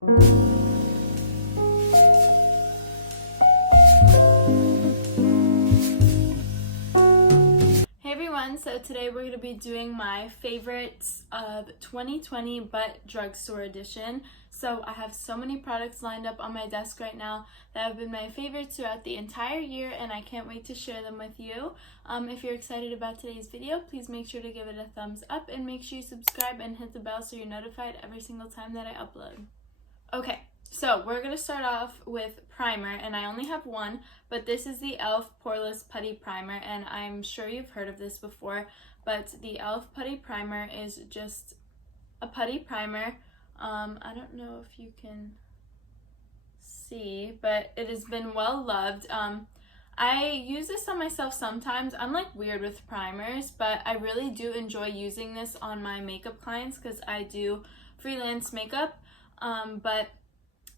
So today we're going to be doing my favorites of 2020 but drugstore edition. So I have so many products lined up on my desk right now that have been my favorites throughout the entire year, and I can't wait to share them with you. If you're excited about today's video, please make sure to give it a thumbs up and make sure you subscribe and hit the bell so you're notified every single time that I upload. Okay, so we're going to start off with primer, and I only have one, but this is the e.l.f. Poreless Putty Primer, and I'm sure you've heard of this before, but the e.l.f. Putty Primer is just a putty primer. I don't know if you can see, but it has been well loved. I use this on myself sometimes. I'm like weird with primers, but I really do enjoy using this on my makeup clients because I do freelance makeup. But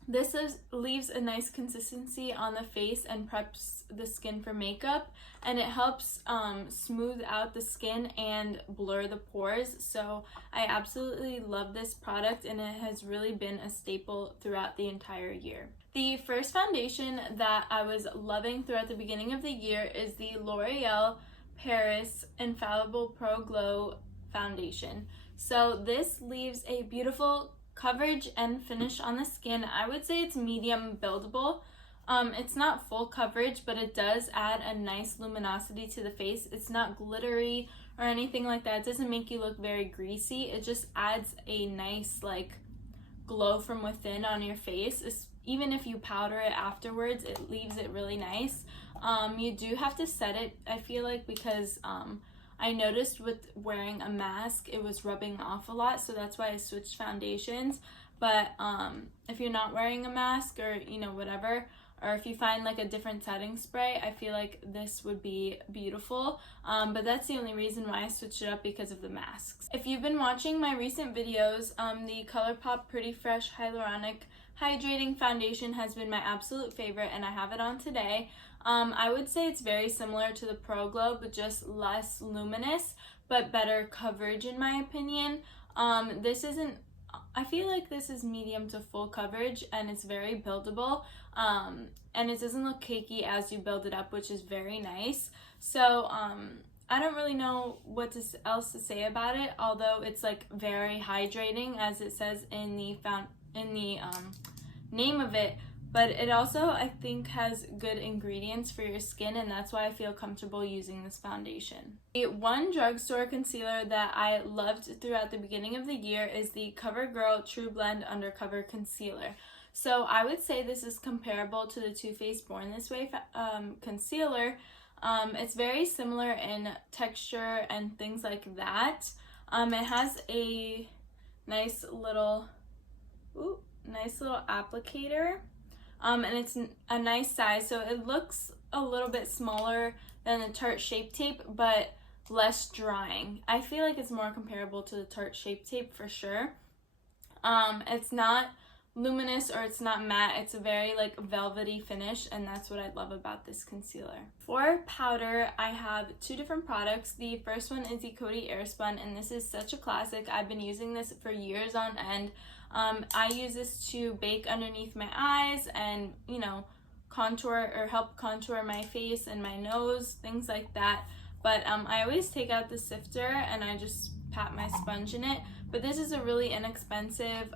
this leaves a nice consistency on the face and preps the skin for makeup, and it helps smooth out the skin and blur the pores. So I absolutely love this product, and it has really been a staple throughout the entire year. The first foundation that I was loving throughout the beginning of the year is the L'Oreal Paris Infallible Pro Glow Foundation. So this leaves a beautiful coverage and finish on the skin. I would say it's medium buildable. It's not full coverage, but it does add a nice luminosity to the face. It's not glittery or anything like that. It doesn't make you look very greasy. It just adds a nice like glow from within on your face. Even if you powder it afterwards, it leaves it really nice. You do have to set it, I feel like, because I noticed with wearing a mask, it was rubbing off a lot, so that's why I switched foundations. But if you're not wearing a mask, or whatever, or if you find like a different setting spray, I feel like this would be beautiful. But that's the only reason why I switched it up, because of the masks. If you've been watching my recent videos, the ColourPop Pretty Fresh Hyaluronic Hydrating Foundation has been my absolute favorite, and I have it on today. I would say it's very similar to the Pro Glow, but just less luminous, but better coverage in my opinion. I feel like this is medium to full coverage, and it's very buildable, and it doesn't look cakey as you build it up, which is very nice. So I don't really know what else to say about it, although it's like very hydrating, as it says in the name of it. But it also, I think, has good ingredients for your skin, and that's why I feel comfortable using this foundation. The one drugstore concealer that I loved throughout the beginning of the year is the CoverGirl True Blend Undercover Concealer. So I would say this is comparable to the Too Faced Born This Way concealer. It's very similar in texture and things like that. It has a nice little applicator. And it's a nice size, so it looks a little bit smaller than the Tarte Shape Tape, but less drying. I feel like it's more comparable to the Tarte Shape Tape for sure. It's not luminous or it's not matte. It's a very like velvety finish, and that's what I love about this concealer. For powder, I have two different products. The first one is the Coty Airspun, and this is such a classic. I've been using this for years on end. I use this to bake underneath my eyes and, contour or help contour my face and my nose, things like that. But I always take out the sifter and I just pat my sponge in it. But this is a really inexpensive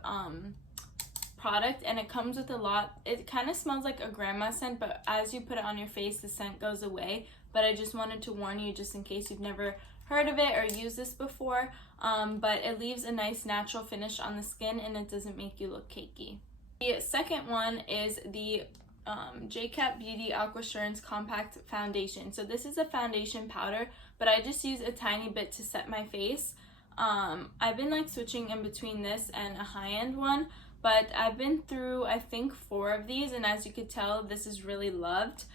product, and it comes with a lot. It kind of smells like a grandma scent, but as you put it on your face, the scent goes away. But I just wanted to warn you, just in case you've never heard of it or used this before, but it leaves a nice natural finish on the skin, and it doesn't make you look cakey. The second one is the Jcat Beauty Aquasurance Compact Foundation. So this is a foundation powder, but I just use a tiny bit to set my face. I've been like switching in between this and a high-end one, but I've been through I think 4 of these, and as you could tell, this is really loved.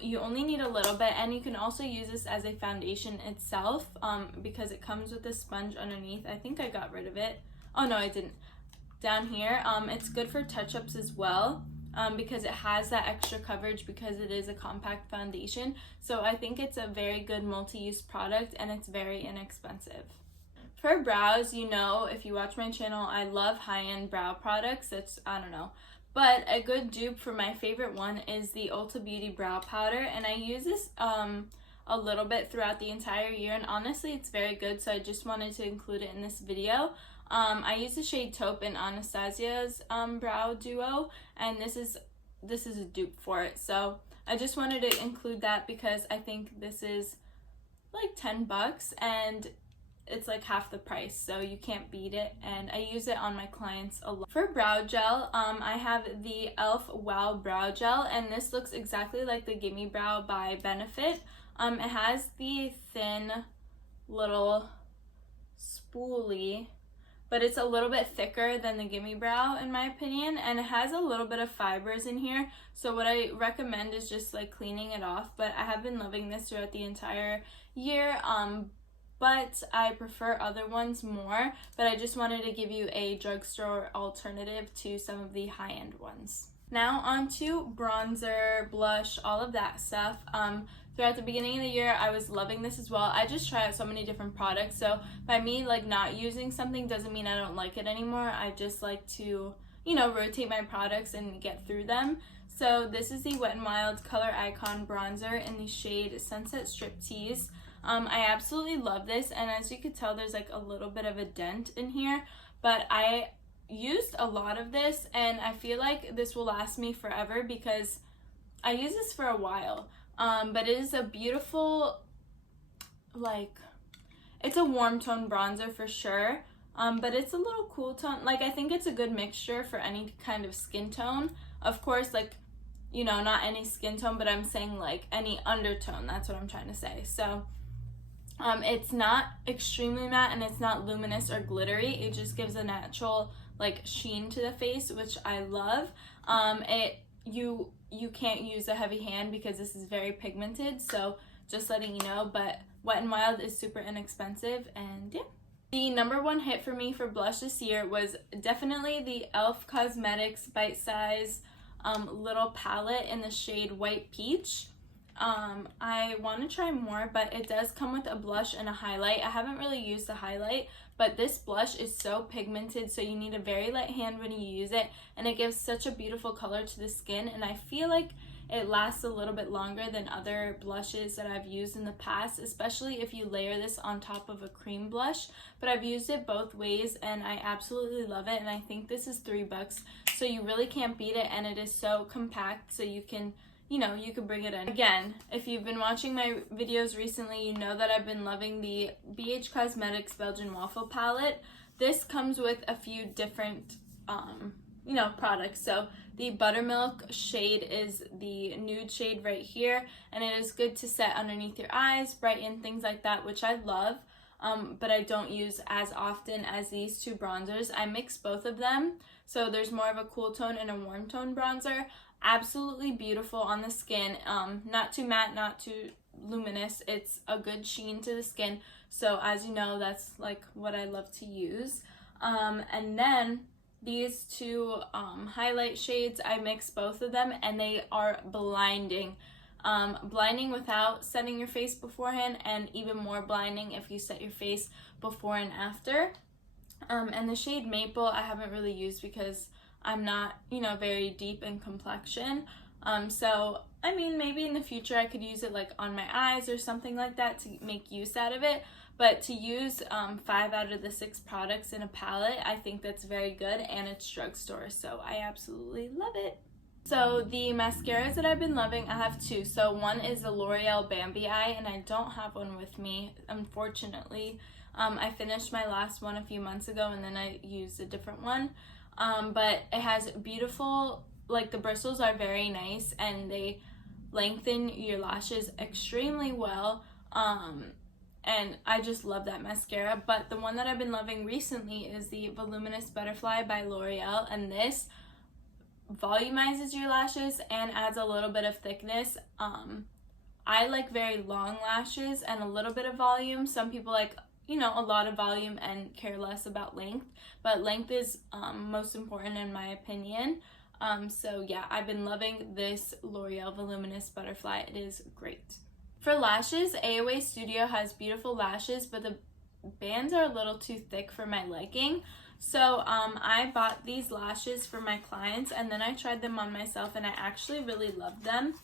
You only need a little bit, and you can also use this as a foundation itself, because it comes with a sponge underneath. I think I got rid of it. Oh no, I didn't. Down here, it's good for touch-ups as well, because it has that extra coverage because it is a compact foundation. So I think it's a very good multi-use product, and it's very inexpensive. For brows, you know, if you watch my channel, I love high-end brow products. It's, I don't know. But a good dupe for my favorite one is the Ulta Beauty Brow Powder. And I use this a little bit throughout the entire year. And honestly, it's very good. So I just wanted to include it in this video. I use the shade Taupe in Anastasia's brow duo. And this is a dupe for it. So I just wanted to include that because I think this is like 10 bucks and it's like half the price, so you can't beat it, and I use it on my clients a lot. For brow gel, I have the e.l.f. Wow Brow Gel, and this looks exactly like the Gimme Brow by Benefit. It has the thin little spoolie, but it's a little bit thicker than the Gimme Brow in my opinion, and it has a little bit of fibers in here, so what I recommend is just like cleaning it off. But I have been loving this throughout the entire year, but I prefer other ones more, but I just wanted to give you a drugstore alternative to some of the high-end ones. Now on to bronzer, blush, all of that stuff. Throughout the beginning of the year, I was loving this as well. I just try out so many different products, so by me like not using something doesn't mean I don't like it anymore. I just like to, you know, rotate my products and get through them. So this is the Wet n Wild Color Icon Bronzer in the shade Sunset Striptease. I absolutely love this, and as you could tell, there's like a little bit of a dent in here, but I used a lot of this, and I feel like this will last me forever because I use this for a while. But it is a beautiful, like, it's a warm tone bronzer for sure, but it's a little cool tone. Like, I think it's a good mixture for any kind of skin tone. Of course, like, you know, not any skin tone, but I'm saying like any undertone. That's what I'm trying to say. So it's not extremely matte and it's not luminous or glittery. It just gives a natural like sheen to the face, which I love. You can't use a heavy hand because this is very pigmented, so just letting you know. But Wet n Wild is super inexpensive, and yeah. The number one hit for me for blush this year was definitely the e.l.f. Cosmetics Bite Size little palette in the shade White Peach. I want to try more, but it does come with a blush and a highlight. I haven't really used the highlight, but this blush is so pigmented, so you need a very light hand when you use it, and it gives such a beautiful color to the skin, and I feel like it lasts a little bit longer than other blushes that I've used in the past, especially if you layer this on top of a cream blush. But I've used it both ways and I absolutely love it, and I think this is $3, so you really can't beat it, and it is so compact, so you can, you know, you can bring it in. Again, if you've been watching my videos recently, you know that I've been loving the BH Cosmetics Belgian Waffle palette. This comes with a few different, you know, products. So the Buttermilk shade is the nude shade right here, and it is good to set underneath your eyes, brighten, things like that, which I love. But I don't use as often as these two bronzers. I mix both of them, so there's more of a cool tone and a warm tone bronzer. Absolutely beautiful on the skin. Not too matte, not too luminous. It's a good sheen to the skin, so as you know, that's like what I love to use. And then these two highlight shades, I mix both of them and they are blinding. Blinding without setting your face beforehand, and even more blinding if you set your face before and after. And the shade Maple I haven't really used because I'm not, you know, very deep in complexion. So, I mean, maybe in the future I could use it like on my eyes or something like that to make use out of it. But to use 5 out of the 6 products in a palette, I think that's very good, and it's drugstore, so I absolutely love it. So the mascaras that I've been loving, I have two. So one is the L'Oreal Bambi Eye, and I don't have one with me, unfortunately. I finished my last one a few months ago, and then I used a different one. But it has beautiful, like the bristles are very nice, and they lengthen your lashes extremely well. And I just love that mascara. But the one that I've been loving recently is the Voluminous Butterfly by L'Oreal, and this volumizes your lashes and adds a little bit of thickness. I like very long lashes and a little bit of volume. Some people like, you know, a lot of volume and care less about length, but length is most important in my opinion. So yeah, I've been loving this L'Oreal Voluminous Butterfly. It is great. For lashes, AOA Studio has beautiful lashes, but bands are a little too thick for my liking. So I bought these lashes for my clients, and then I tried them on myself, and I actually really loved them.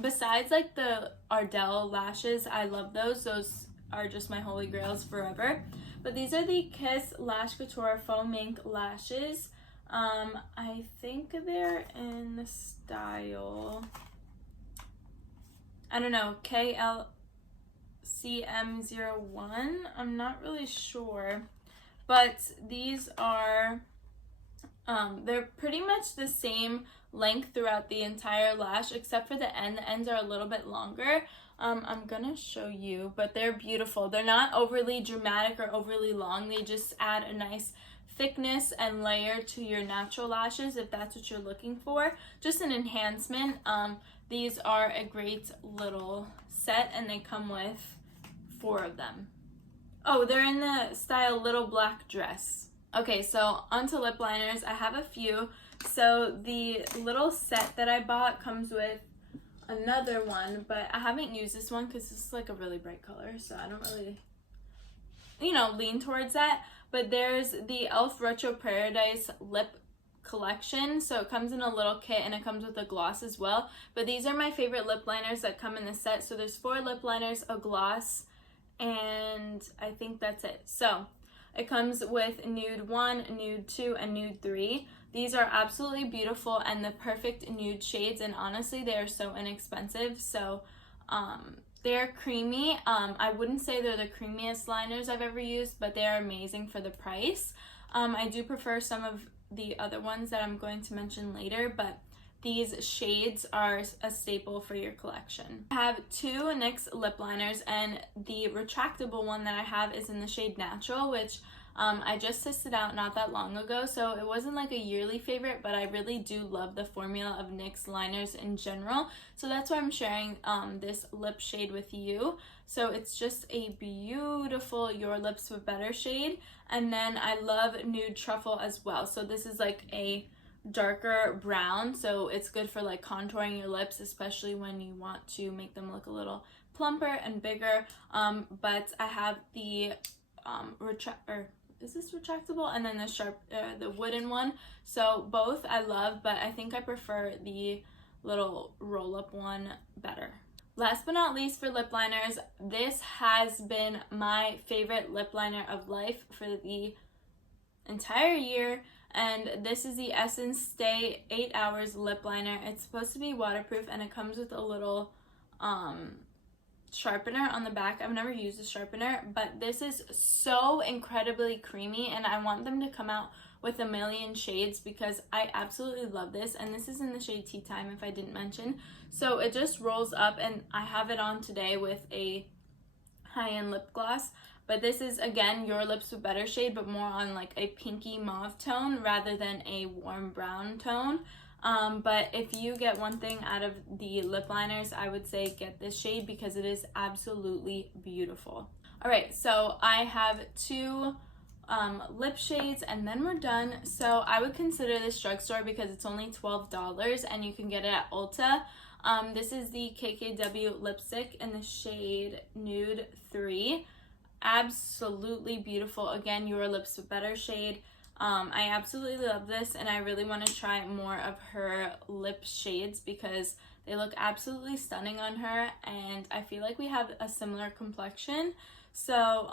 Besides like the Ardell lashes, I love those. Those are just my holy grails forever. But these are the Kiss Lash Couture Faux Mink lashes. I think they're in the style, I don't know, KLCM01. I'm not really sure. But these are, they're pretty much the same length throughout the entire lash, except for the end. The ends are a little bit longer. I'm gonna show you, but they're beautiful. They're not overly dramatic or overly long. They just add a nice thickness and layer to your natural lashes if that's what you're looking for. Just an enhancement. These are a great little set, and they come with 4 of them. Oh, they're in the style Little Black Dress. Okay, so onto lip liners. I have a few. So the little set that I bought comes with another one, but I haven't used this one because this is like a really bright color, so I don't really, lean towards that. But there's the e.l.f. Retro Paradise lip collection, so it comes in a little kit, and it comes with a gloss as well. But these are my favorite lip liners that come in the set. So there's 4 lip liners, a gloss, and I think that's it. So it comes with nude 1, nude 2, and nude 3. These are absolutely beautiful and the perfect nude shades, and honestly they are so inexpensive. So they're creamy. I wouldn't say they're the creamiest liners I've ever used, but they are amazing for the price. I do prefer some of the other ones that I'm going to mention later, but these shades are a staple for your collection. I have 2 NYX lip liners, and the retractable one that I have is in the shade Natural, which I just tested out not that long ago, so it wasn't like a yearly favorite, but I really do love the formula of NYX liners in general. So that's why I'm sharing this lip shade with you. So it's just a beautiful Your Lips But Better shade. And then I love Nude Truffle as well. So this is like a darker brown, so it's good for like contouring your lips, especially when you want to make them look a little plumper and bigger. But I have the is this retractable? And then the wooden one. So both I love, but I think I prefer the little roll-up one better. Last but not least for lip liners, this has been my favorite lip liner of life for the entire year. And this is the Essence Stay 8 Hours Lip Liner. It's supposed to be waterproof, and it comes with a little sharpener on the back. I've never used a sharpener, but this is so incredibly creamy, and I want them to come out with a million shades because I absolutely love this. And this is in the shade Tea Time, if I didn't mention. So it just rolls up, and I have it on today with a high-end lip gloss. But this is, again, Your Lips But Better shade, but more on like a pinky mauve tone rather than a warm brown tone. But if you get one thing out of the lip liners, I would say get this shade because it is absolutely beautiful. Alright, so I have 2 lip shades, and then we're done. So I would consider this drugstore because it's only $12 and you can get it at Ulta. This is the KKW lipstick in the shade Nude 3. Absolutely beautiful. Again, Your Lips But Better shade. I absolutely love this, and I really want to try more of her lip shades because they look absolutely stunning on her, and I feel like we have a similar complexion. So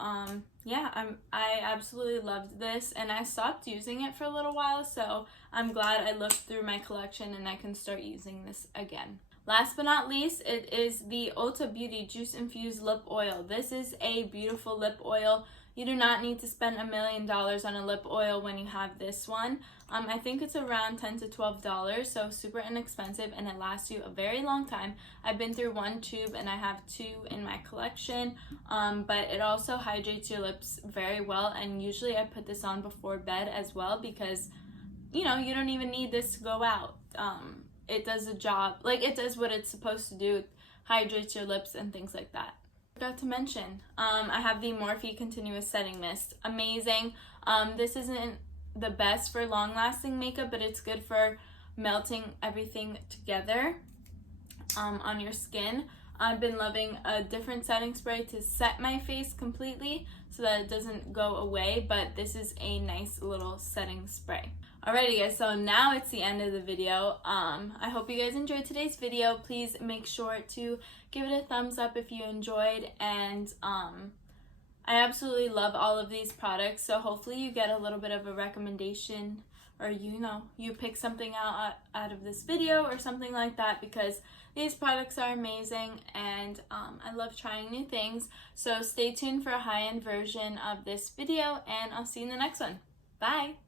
yeah, I absolutely loved this, and I stopped using it for a little while, so I'm glad I looked through my collection and I can start using this again. Last but not least, it is the Ulta Beauty Juice Infused Lip Oil. This is a beautiful lip oil. You do not need to spend $1 million on a lip oil when you have this one. I think it's around $10 to $12, so super inexpensive, and it lasts you a very long time. I've been through 1 tube and I have 2 in my collection, but it also hydrates your lips very well, and usually I put this on before bed as well because, you don't even need this to go out. It does the job, like it does what it's supposed to do. It hydrates your lips and things like that. Forgot to mention, I have the Morphe Continuous Setting Mist. Amazing. This isn't the best for long-lasting makeup, but it's good for melting everything together on your skin. I've been loving a different setting spray to set my face completely. so that it doesn't go away, but this is a nice little setting spray. Alrighty guys, so now it's the end of the video. I hope you guys enjoyed today's video. Please make sure to give it a thumbs up if you enjoyed, and I absolutely love all of these products, so hopefully you get a little bit of a recommendation, or you pick something out of this video or something like that, because these products are amazing and I love trying new things. So stay tuned for a high-end version of this video, and I'll see you in the next one. Bye!